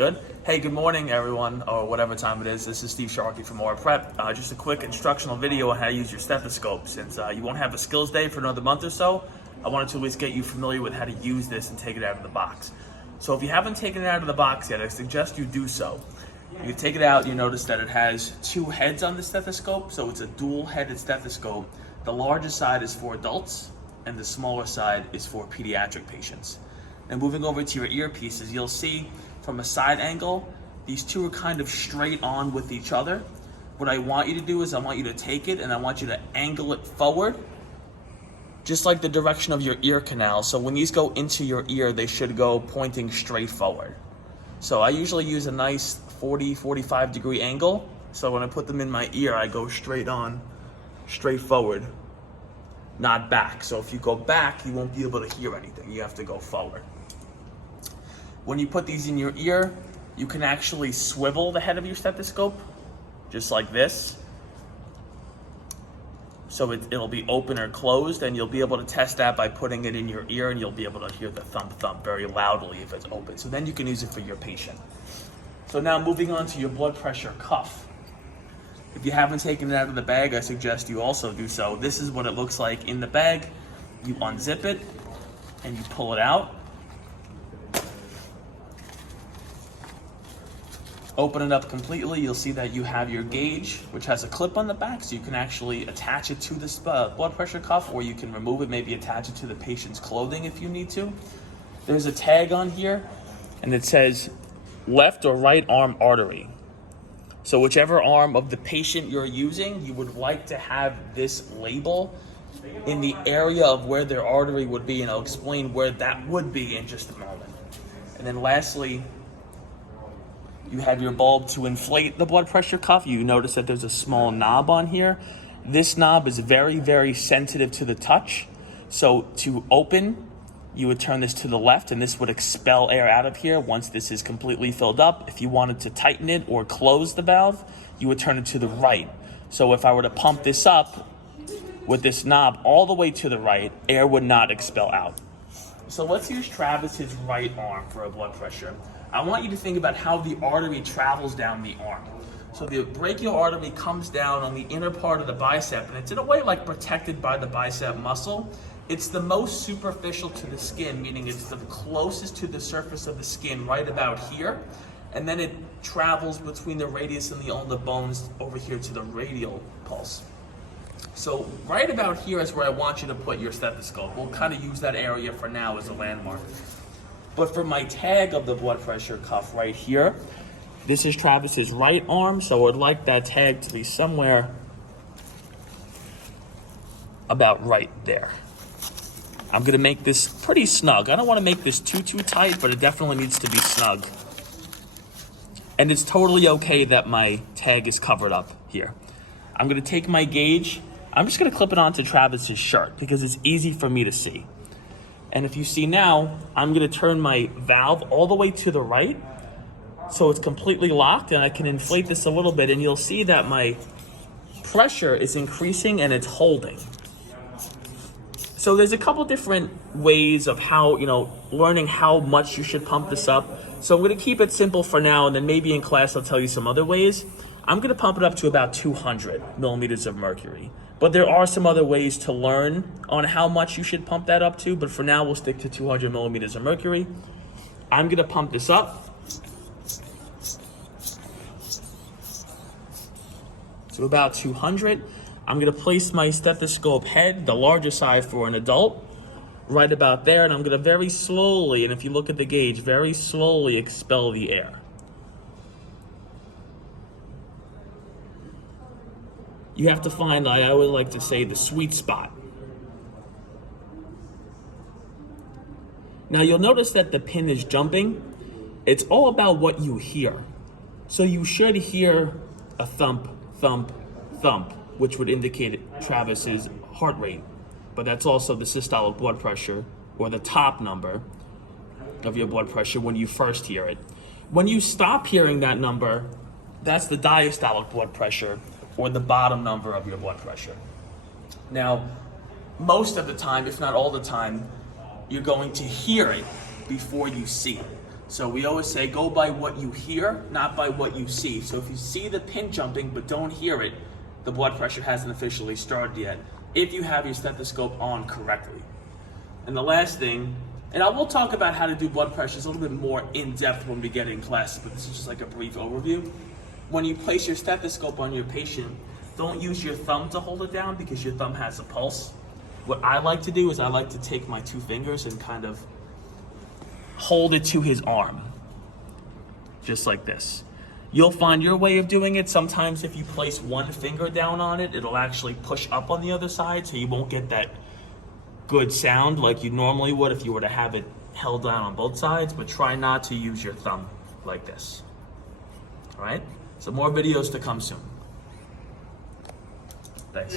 Good. Hey, good morning, everyone, or whatever time it is. This is Steve Sharkey from Aura Prep. Just a quick instructional video on how to use your stethoscope. Since you won't have a skills day for another month or so, I wanted to at least get you familiar with how to use this and take it out of the box. So if you haven't taken it out of the box yet, I suggest you do so. You take it out, you notice that it has two heads on the stethoscope, so it's a dual-headed stethoscope. The larger side is for adults, and the smaller side is for pediatric patients. Now moving over to your earpieces, you'll see from a side angle, these two are kind of straight on with each other. What I want you to do is I want you to take it and I want you to angle it forward, just like the direction of your ear canal. So when these go into your ear, they should go pointing straight forward. So I usually use a nice 40-45 degree angle. So when I put them in my ear, I go straight on, straight forward, not back. So if you go back, you won't be able to hear anything. You have to go forward. When you put these in your ear, you can actually swivel the head of your stethoscope, just like this. So it'll be open or closed, and you'll be able to test that by putting it in your ear, and you'll be able to hear the thump thump very loudly if it's open. So then you can use it for your patient. So now moving on to your blood pressure cuff. If you haven't taken it out of the bag, I suggest you also do so. This is what it looks like in the bag. You unzip it and you pull it out. Open it up completely, you'll see that you have your gauge, which has a clip on the back, so you can actually attach it to this blood pressure cuff, or you can remove it, maybe attach it to the patient's clothing if you need to. There's a tag on here, and it says left or right arm artery. So whichever arm of the patient you're using, you would like to have this label in the area of where their artery would be, and I'll explain where that would be in just a moment. And then lastly, you have your bulb to inflate the blood pressure cuff. You notice that there's a small knob on here. This knob is very, very sensitive to the touch. So to open, you would turn this to the left, and this would expel air out of here once this is completely filled up. If you wanted to tighten it or close the valve, you would turn it to the right. So if I were to pump this up with this knob all the way to the right, air would not expel out. So let's use Travis's right arm for a blood pressure. I want you to think about how the artery travels down the arm. So the brachial artery comes down on the inner part of the bicep, and it's in a way like protected by the bicep muscle. It's the most superficial to the skin, meaning it's the closest to the surface of the skin, right about here. And then it travels between the radius and the ulnar bones over here to the radial pulse. So right about here is where I want you to put your stethoscope. We'll kind of use that area for now as a landmark. But for my tag of the blood pressure cuff right here, this is Travis's right arm, so I would like that tag to be somewhere about right there. I'm gonna make this pretty snug. I don't wanna make this too tight, but it definitely needs to be snug. And it's totally okay that my tag is covered up here. I'm gonna take my gauge. I'm just gonna clip it onto Travis's shirt because it's easy for me to see. And if you see now, I'm gonna turn my valve all the way to the right, so it's completely locked, and I can inflate this a little bit, and you'll see that my pressure is increasing and it's holding. So there's a couple different ways of how, learning how much you should pump this up. So I'm gonna keep it simple for now, and then maybe in class I'll tell you some other ways. I'm gonna pump it up to about 200 millimeters of mercury. But there are some other ways to learn on how much you should pump that up to, but for now we'll stick to 200 millimeters of mercury. I'm gonna pump this up to about 200. I'm gonna place my stethoscope head, the larger side for an adult, right about there, and I'm gonna very slowly, and if you look at the gauge, very slowly expel the air. You have to find, I would like to say, the sweet spot. Now you'll notice that the pin is jumping. It's all about what you hear. So you should hear a thump, thump, thump, which would indicate Travis's heart rate. But that's also the systolic blood pressure, or the top number of your blood pressure when you first hear it. When you stop hearing that number, that's the diastolic blood pressure, or the bottom number of your blood pressure. Now, most of the time, if not all the time, you're going to hear it before you see it. So we always say go by what you hear, not by what you see. So if you see the pin jumping but don't hear it, the blood pressure hasn't officially started yet, if you have your stethoscope on correctly. And the last thing, and I will talk about how to do blood pressures a little bit more in depth when we get in class, but this is just like a brief overview. When you place your stethoscope on your patient, don't use your thumb to hold it down because your thumb has a pulse. What I like to do is I like to take my 2 fingers and kind of hold it to his arm, just like this. You'll find your way of doing it. Sometimes if you place 1 finger down on it, it'll actually push up on the other side, so you won't get that good sound like you normally would if you were to have it held down on both sides, but try not to use your thumb like this. All right? So more videos to come soon. Thanks.